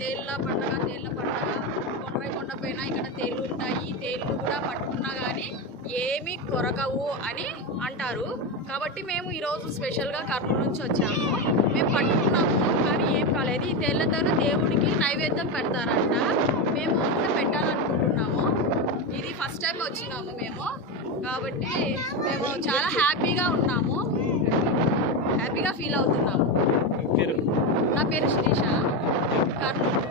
తేళ్ళ పండగ కొండపైన ఇక్కడ తేళ్ళు ఉంటాయి, తేళ్ళు కూడా పట్టుకున్నా కానీ ఏమీ కొరకవు అని అంటారు. కాబట్టి మేము ఈరోజు స్పెషల్గా కర్నూలు నుంచి వచ్చాము. మేము పట్టుకున్నాము కానీ ఏం కాలేదు. ఈ తేళ్ళతో దేవుడికి నైవేద్యం పెడతారంట. మేము కూడా పెట్టాలనుకుంటున్నాము. ఇది ఫస్ట్ టైం వచ్చినాము మేము, కాబట్టి మేము చాలా హ్యాపీగా ఉన్నాము, హ్యాపీగా ఫీల్ అవుతున్నాము. నా పేరు శిరీష, కర్నూలు.